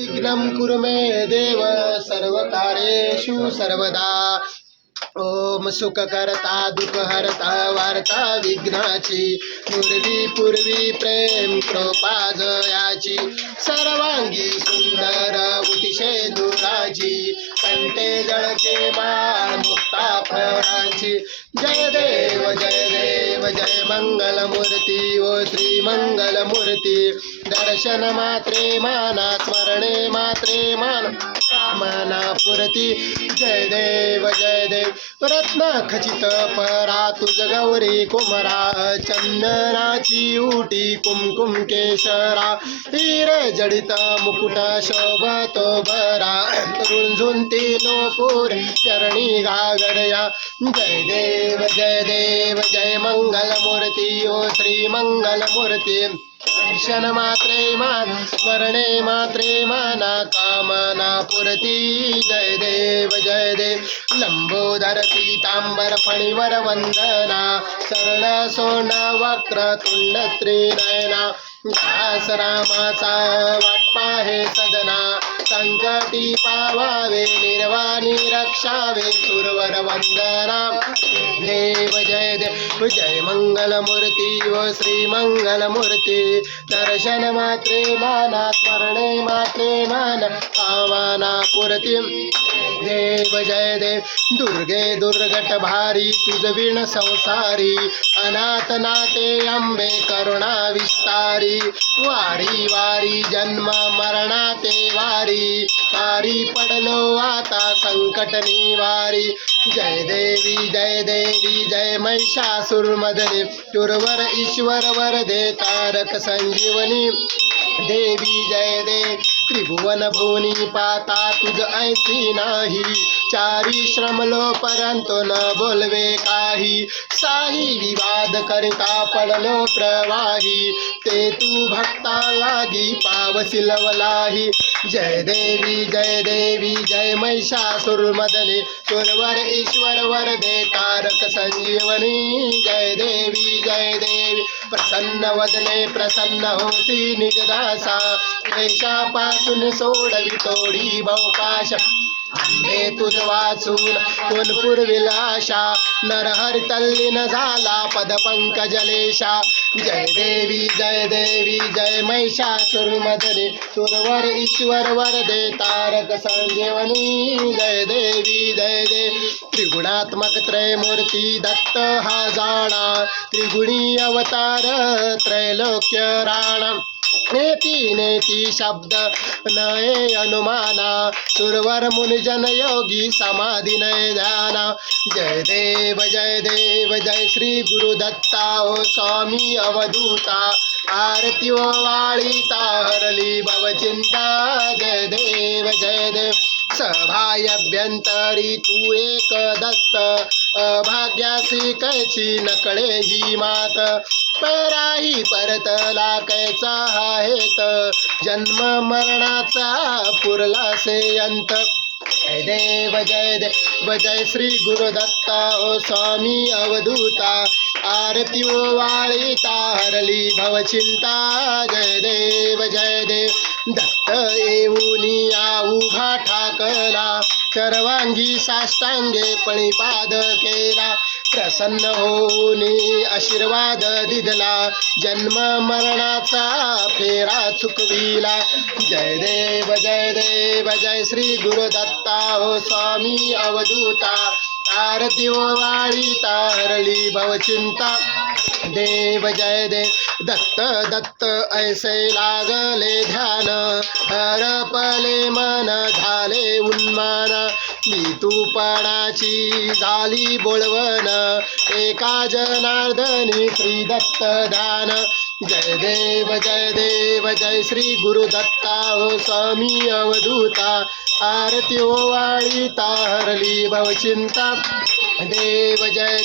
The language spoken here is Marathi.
विघ्नं कुरु मे देव सर्वकारेषु सर्वदा। ओम सुखकर्ता दुःखहर्ता वार्ता विघ्नाची। पूर्वी पूर्वी प्रेम कृपा जयाची। सर्वांगी सुंदर उतिशे दुराची कंटे जळके माळ मुक्ता फळांची जय देव जय जय मंगल मूर्ती ओ श्री मंगल मूर्ती दर्शन मात्रे माना स्मरणे मात्रे मान माना पुरती जय देव जय देव रत्न खचित परा तुझ गौरी कुमरा चंदनाची उटी कुमकुम केशरा तीर जडित मुकुट शोभतो बरा रुंझुंती नोपूर चरणी गागडया जय देव जय देव मङ्गलमूर्तियो श्रीमङ्गलमूर्ति मूर्ती दर्शन मात्रे मान स्मरणे मात्रे माना कामना पुरती। जय देव जय देव। लंबोदर पीतांबर फणिवर वंदना। शरण सोन वक्र तुंड त्रिनयना। दास रामाचा वाटपा हे सदना। संकटी पावावे निर रक्षावे वंदना देव जय देव जय मंगल व दर्शन मात्रे माना स्मरणे मात्रे मान आवाना पुरती। देव जय देव दुर्गे दुर्गट भारी तुझ संसारी। अनाथ नाते अंबे करुणा विस्तारी। वारी वारी जन्म पारी पडलो आता संकट निवारी. जय देवी जय देवी जय महिषासुर मदने. तुरवर ईश्वर वर दे तारक संजीवनी. देवी जय देव त्रिभुवन भुवनी पाता तुझ ऐसी नाही. चारी श्रमलो परंतु न बोलवे काही. साही विवाद करिता पडलो प्रवाही. ते तू भक्ता लागी पावसी लवलाही जय देवी जय देवी जय महिषासुरमदने सुरवर ईश्वर वर दे तारक संजीवनी. जय देवी जय देवी. प्रसन्न वदने प्रसन्न होसी निजदासा. क्लेशापासून सोडवी तोडी बहुकाश आंबे तुझ वाचून. कोण विलाशा नरहर तल्लीन झाला पद पंकजलेशा. जय देवी जय देवी जय महिषासुरमदने सुरवर ईश्वर वर दे तारक संजीवनी. जय देवी जय देवी त्रिगुणात्मक त्रयमूर्ती दत्त हा जाणा. त्रिगुणी अवतार त्रैलोक्य राणा. नेती नेती शब्द नये अनुमाना. सुरवर मुनिजन योगी समाधी नय ध्याना जय देव जय देव जय श्री गुरु दत्ता. ओ स्वामी अवधूता. आरती ओ वाळीता हरली भवचिंता जय देव जय देव. सभायभ्यंतरी तू एक दत्त. अभाग्यासी कैची नकळे ही मात. पराही परतला कैचा हेत जन्म मरणाचा पुरला से अंत जय देव जय देव जय श्री गुरुदत्ता ओ स्वामी अवधूता. आरती ओ वाळीता हरली भवचिंता. जय देव जय देव दत्त येऊनी उभा ठाकला सर्वांगी साष्टांगे पाद केला. प्रसन्न होऊनी आशीर्वाद दिदला. जन्म मरणाचा फेरा चुकविला. जय देव जय देव जय श्री गुरुदत्ता. हो स्वामी अवधूता. आरती हो ओ वाळीता हरली भवचिंता देव जय देव. दत्त दत्त ऐसे लागले ध्यान. हरपले मन झाले उन्मान. ती तुपणाची झाली बोळवण. एका जनार्दनी श्री दत्त दान. जय देव जय देव जय श्री गुरुदत्ता. ओ स्वामी अवधूता. आरती ओ वाळीता हरली भवचिंता देव जय